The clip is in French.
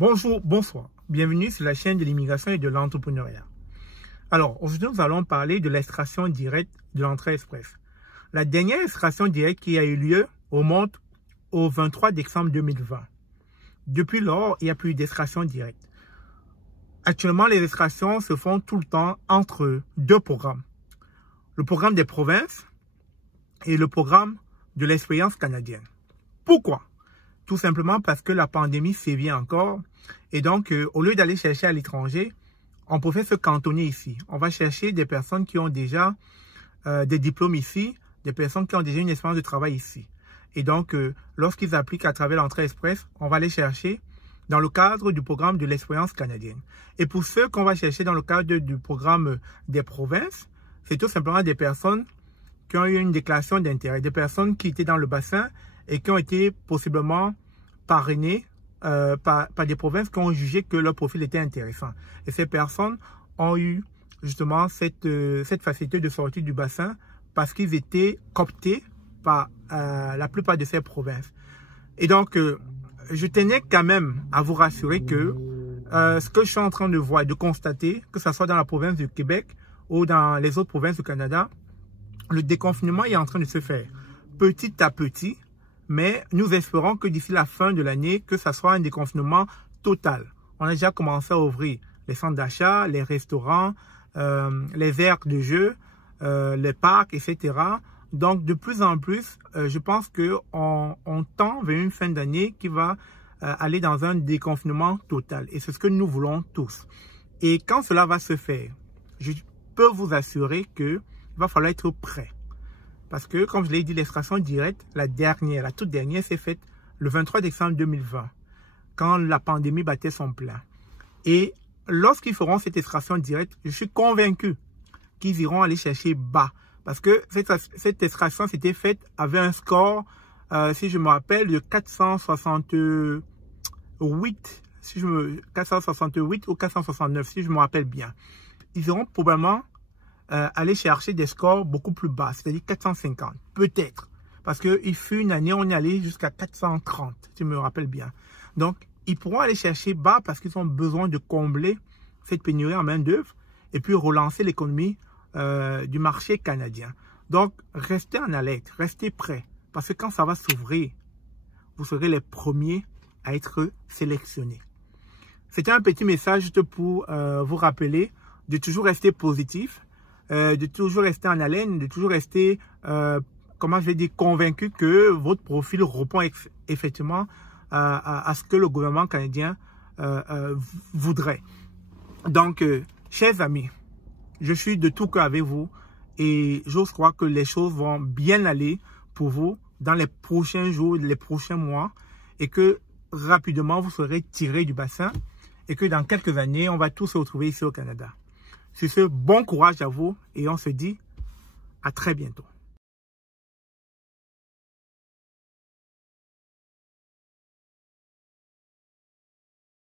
Bonjour, bonsoir. Bienvenue sur la chaîne de l'immigration et de l'entrepreneuriat. Alors, aujourd'hui, nous allons parler de l'extraction directe de l'entrée express. La dernière extraction directe qui a eu lieu remonte au 23 décembre 2020. Depuis lors, il n'y a plus d'extraction directe. Actuellement, les extractions se font tout le temps entre deux programmes. Le programme des provinces et le programme de l'expérience canadienne. Pourquoi? Tout simplement parce que la pandémie sévit encore. Et donc, au lieu d'aller chercher à l'étranger, on préfère se cantonner ici. On va chercher des personnes qui ont déjà des diplômes ici, des personnes qui ont déjà une expérience de travail ici. Et donc, lorsqu'ils appliquent à travers l'entrée express, on va les chercher dans le cadre du programme de l'expérience canadienne. Et pour ceux qu'on va chercher dans le cadre du programme des provinces, c'est tout simplement des personnes qui ont eu une déclaration d'intérêt, des personnes qui étaient dans le bassin et qui ont été possiblement parrainées par des provinces qui ont jugé que leur profil était intéressant. Et ces personnes ont eu justement cette facilité de sortir du bassin parce qu'ils étaient cooptés par la plupart de ces provinces. Et donc, je tenais quand même à vous rassurer que ce que je suis en train de voir et de constater, que ce soit dans la province du Québec ou dans les autres provinces du Canada, le déconfinement est en train de se faire petit à petit. Mais nous espérons que d'ici la fin de l'année, que ça soit un déconfinement total. On a déjà commencé à ouvrir les centres d'achat, les restaurants, les aires de jeu, les parcs, etc. Donc, de plus en plus, je pense qu'on tend vers une fin d'année qui va aller dans un déconfinement total. Et c'est ce que nous voulons tous. Et quand cela va se faire, je peux vous assurer qu'il va falloir être prêt. Parce que, comme je l'ai dit, l'extraction directe, la toute dernière, s'est faite le 23 décembre 2020, quand la pandémie battait son plein. Et lorsqu'ils feront cette extraction directe, je suis convaincu qu'ils iront aller chercher bas. Parce que cette extraction s'était faite avec un score, si je me rappelle, de 468 ou 469, si je me rappelle bien. Ils iront probablement aller chercher des scores beaucoup plus bas, c'est-à-dire 450, peut-être. Parce qu'il fut une année, on est allé jusqu'à 430, si je me rappelle bien. Donc, ils pourront aller chercher bas parce qu'ils ont besoin de combler cette pénurie en main-d'œuvre et puis relancer l'économie du marché canadien. Donc, restez en alerte, restez prêts. Parce que quand ça va s'ouvrir, vous serez les premiers à être sélectionnés. C'était un petit message juste pour vous rappeler de toujours rester positif, de toujours rester en haleine, de toujours rester, comment je vais dire, convaincu que votre profil répond effectivement à ce que le gouvernement canadien voudrait. Donc, chers amis, je suis de tout cœur avec vous et j'ose croire que les choses vont bien aller pour vous dans les prochains jours, les prochains mois et que rapidement vous serez tirés du bassin et que dans quelques années, on va tous se retrouver ici au Canada. Sur ce, bon courage à vous et on se dit à très bientôt.